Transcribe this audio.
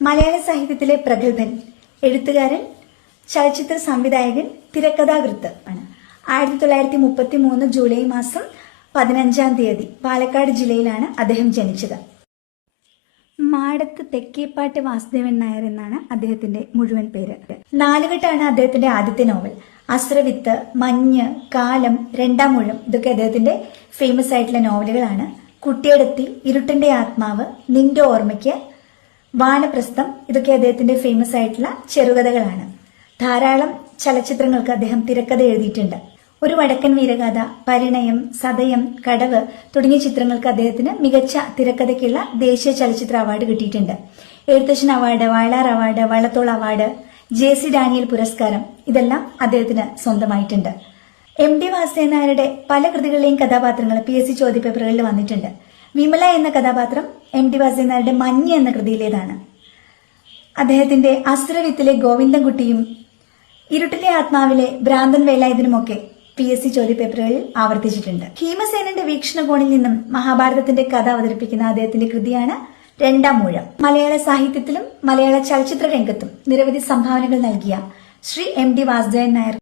മലയാള സാഹിത്യത്തിലെ പ്രഗത്ഭൻ എഴുത്തുകാരൻ ചലച്ചിത്ര സംവിധായകൻ തിരക്കഥാകൃത്ത് ആണ്. ആയിരത്തി തൊള്ളായിരത്തി മുപ്പത്തി മൂന്ന് ജൂലൈ മാസം പതിനഞ്ചാം തീയതി പാലക്കാട് ജില്ലയിലാണ് അദ്ദേഹം ജനിച്ചത്. മാടത്ത് തെക്കേപ്പാട്ട് വാസുദേവൻ നായർ എന്നാണ് അദ്ദേഹത്തിന്റെ മുഴുവൻ പേര്. നാലുകെട്ടാണ് അദ്ദേഹത്തിന്റെ ആദ്യത്തെ നോവൽ. അസ്രവിത്ത് മഞ്ഞ് കാലം രണ്ടാം മുഴം ഇതൊക്കെ അദ്ദേഹത്തിന്റെ ഫേമസ് ആയിട്ടുള്ള നോവലുകളാണ്. കുട്ടിയടത്തി ഇരുട്ടിന്റെ ആത്മാവ് നിന്റെ ഓർമ്മയ്ക്ക് വാനപ്രസ്ഥം ഇതൊക്കെ അദ്ദേഹത്തിന്റെ ഫേമസ് ആയിട്ടുള്ള ചെറുകഥകളാണ്. ധാരാളം ചലച്ചിത്രങ്ങൾക്ക് അദ്ദേഹം തിരക്കഥ എഴുതിയിട്ടുണ്ട്. ഒരു വടക്കൻ വീരഗാഥ പരിണയം സതയം കടവ് തുടങ്ങിയ ചിത്രങ്ങൾക്ക് അദ്ദേഹത്തിന് മികച്ച തിരക്കഥയ്ക്കുള്ള ദേശീയ ചലച്ചിത്ര അവാർഡ് കിട്ടിയിട്ടുണ്ട്. Ezhuthachan award Vayalar award Vallathol award J C Daniel പുരസ്കാരം ഇതെല്ലാം അദ്ദേഹത്തിന് സ്വന്തമായിട്ടുണ്ട്. എം ഡി വാസേനായരുടെ പല കൃതികളിലെയും കഥാപാത്രങ്ങൾ പി എസ് സി ചോദ്യപേപ്പറുകളിൽ വന്നിട്ടുണ്ട്. വിമല എന്ന കഥാപാത്രം എം ടി വാസുദേവനാരുടെ മഞ്ഞ് എന്ന കൃതിയിലേതാണ്. അദ്ദേഹത്തിന്റെ അസ്ത്രവിത്തിലെ ഗോവിന്ദൻകുട്ടിയും ഇരുട്ടിലെ ആത്മാവിലെ ഭ്രാന്തൻ വേലായുധനുമൊക്കെ പി എസ് സി ചോദ്യപേപ്പറുകളിൽ ആവർത്തിച്ചിട്ടുണ്ട്. ഭീമസേനന്റെ വീക്ഷണകോണിൽ നിന്നും മഹാഭാരതത്തിന്റെ കഥ അവതരിപ്പിക്കുന്ന അദ്ദേഹത്തിന്റെ കൃതിയാണ് രണ്ടാം മൂഴം. മലയാള സാഹിത്യത്തിലും മലയാള ചലച്ചിത്ര രംഗത്തും നിരവധി സംഭാവനകൾ നൽകിയ ശ്രീ എം ഡി വാസുദേവൻ നായർ